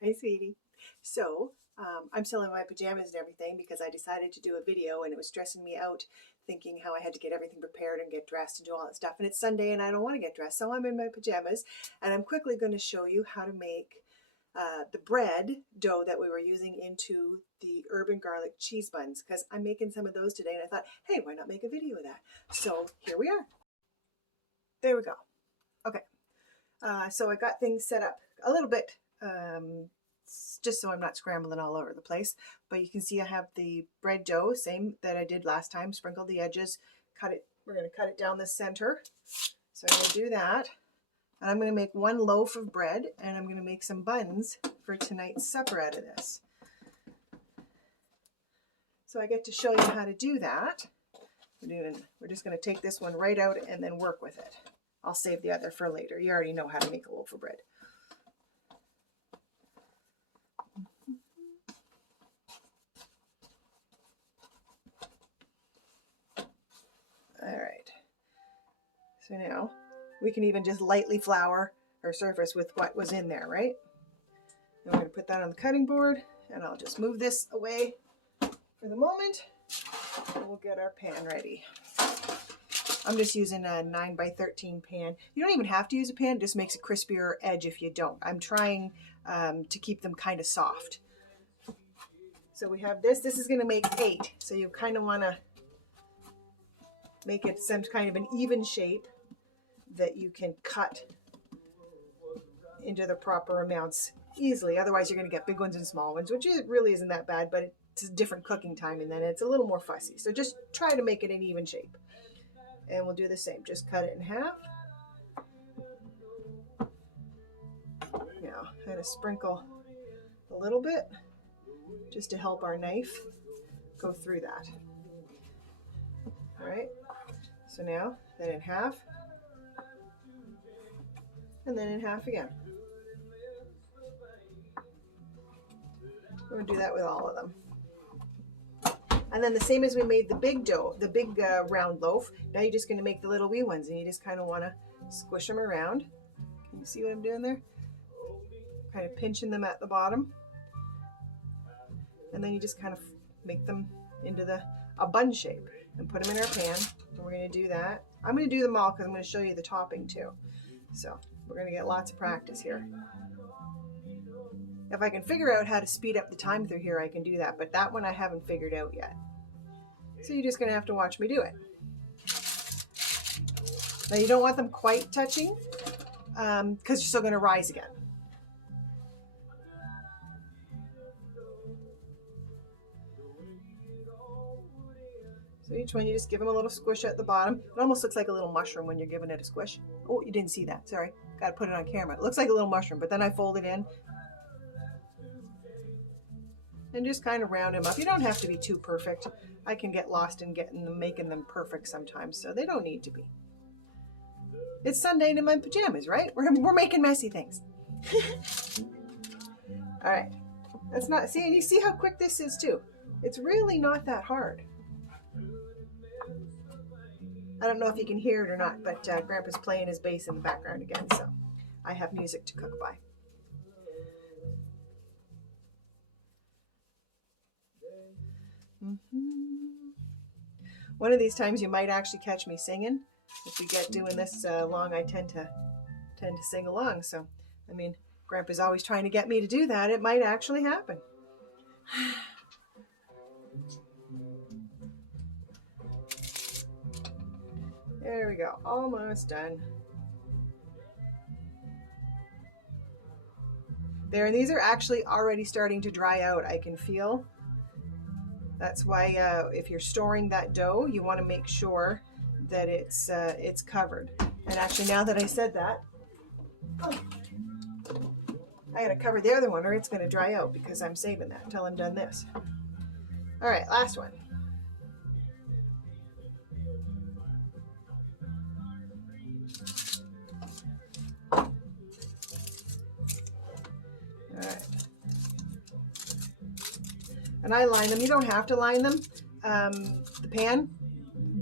Hey, sweetie. So, I'm still in my pajamas and everything because I decided to do a video and it was stressing me out thinking how I had to get everything prepared and get dressed and do all that stuff. And it's Sunday and I don't want to get dressed, so I'm in my pajamas and I'm quickly going to show you how to make the bread dough that we were using into the Herb&Garlic Cheese Buns because I'm making some of those today and I thought, hey, why not make a video of that? So here we are. There we go. Okay. So I got things set up a little bit just so I'm not scrambling all over the place. But you can see I have the bread dough, same that I did last time, sprinkled the edges, cut it. We're going to cut it down the center. So I'm going to do that. And I'm going to make one loaf of bread and I'm going to make some buns for tonight's supper out of this. So I get to show you how to do that. We're just going to take this one right out and then work with it. I'll save the other for later. You already know how to make a loaf of bread. All right. So now we can even just lightly flour our surface with what was in there, right? And we're going to put that on the cutting board and I'll just move this away for the moment and we'll get our pan ready. I'm just using a 9x13 pan. You don't even have to use a pan, it just makes a crispier edge if you don't. I'm trying to keep them kind of soft. So we have this. This is going to make 8. So you kind of want to make it some kind of an even shape that you can cut into the proper amounts easily. Otherwise, you're going to get big ones and small ones, which really isn't that bad, but it's a different cooking time and then it's a little more fussy. So just try to make it an even shape. And we'll do the same. Just cut it in half. Now, kind of sprinkle a little bit just to help our knife go through that. All right. So now, then in half. And then in half again. We're going to do that with all of them. And then the same as we made the big dough, the big round loaf, now you're just going to make the little wee ones and you just kind of want to squish them around. Can you see what I'm doing there? Kind of pinching them at the bottom. And then you just kind of make them into a bun shape and put them in our pan. And we're going to do that. I'm going to do them all because I'm going to show you the topping too. So we're going to get lots of practice here. If I can figure out how to speed up the time through here, I can do that. But that one I haven't figured out yet. So you're just going to have to watch me do it. Now you don't want them quite touching because you're still going to rise again. So each one you just give them a little squish at the bottom. It almost looks like a little mushroom when you're giving it a squish. Oh, you didn't see that. Sorry. Got to put it on camera. It looks like a little mushroom, but then I fold it in. And just kind of round them up. You don't have to be too perfect. I can get lost in making them perfect sometimes, so they don't need to be. It's Sunday and in my pajamas, right? We're making messy things. All right. That's not, see, and you see how quick this is too. It's really not that hard. I don't know if you can hear it or not, but Grandpa's playing his bass in the background again, so I have music to cook by. One of these times you might actually catch me singing. If we get doing this long, I tend to sing along. So, I mean, Grandpa's always trying to get me to do that. It might actually happen. There we go. Almost done. There, and these are actually already starting to dry out. I can feel. That's why if you're storing that dough, you want to make sure that it's covered. And actually, now that I said that, I gotta cover the other one or it's gonna dry out because I'm saving that until I'm done this. All right, last one. All right. And I line them. You don't have to line them. The pan,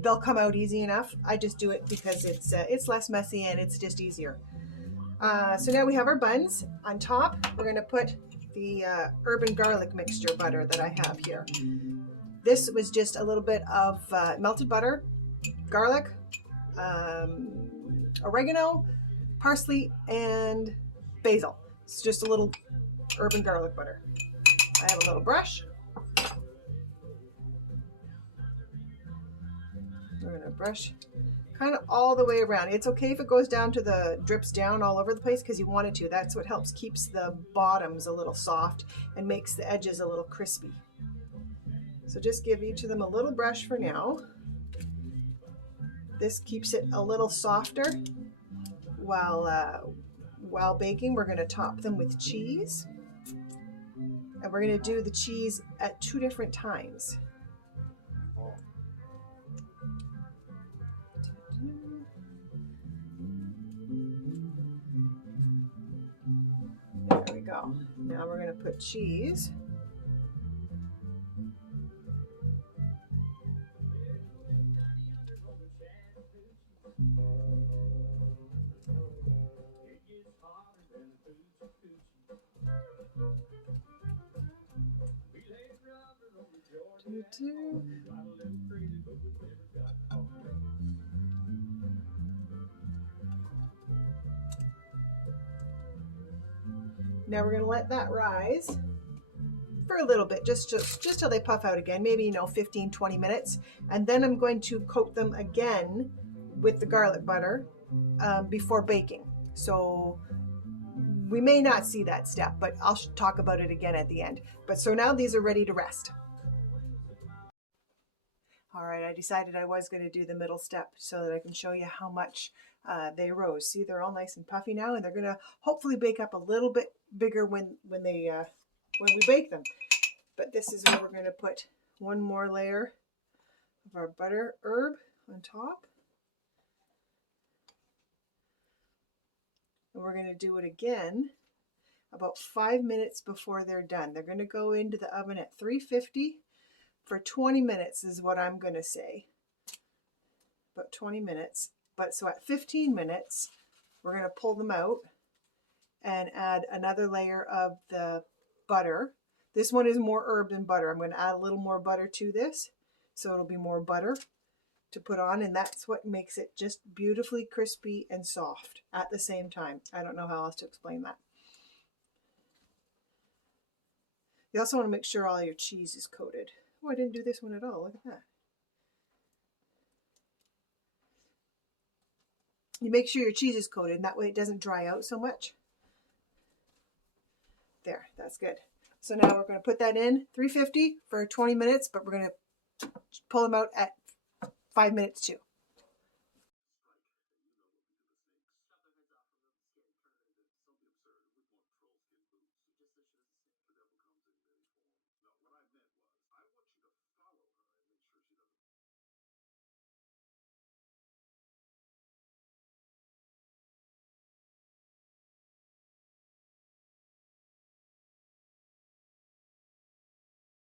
they'll come out easy enough. I just do it because it's less messy and it's just easier. So now we have our buns. On top, we're going to put the herb and garlic mixture butter that I have here. This was just a little bit of melted butter, garlic, oregano, parsley, and basil. It's just a little herb and garlic butter. I have a little brush. We're going to brush kind of all the way around. It's okay if it goes down to the drips down all over the place because you want it to. That's what helps keeps the bottoms a little soft and makes the edges a little crispy. So just give each of them a little brush for now. This keeps it a little softer. While baking, we're going to top them with cheese. And we're going to do the cheese at 2 different times. There we go. Now we're going to put cheese. Now we're going to let that rise for a little bit, just till they puff out again, maybe 15-20 minutes, and then I'm going to coat them again with the garlic butter before baking. So we may not see that step, but I'll talk about it again at the end. But so now these are ready to rest. All right, I decided I was going to do the middle step so that I can show you how much they rose. See, they're all nice and puffy now, and they're going to hopefully bake up a little bit bigger when we bake them. But this is where we're going to put one more layer of our butter herb on top. And we're going to do it again about 5 minutes before they're done. They're going to go into the oven at 350 for 20 minutes is what I'm going to say. About 20 minutes. But so at 15 minutes, we're going to pull them out and add another layer of the butter. This one is more herb than butter. I'm going to add a little more butter to this, so it'll be more butter to put on, and that's what makes it just beautifully crispy and soft at the same time. I don't know how else to explain that. You also want to make sure all your cheese is coated. Oh, I didn't do this one at all. Look at that. You make sure your cheese is coated, and that way it doesn't dry out so much. There, that's good. So now we're going to put that in 350 for 20 minutes, but we're going to pull them out at 5 minutes too.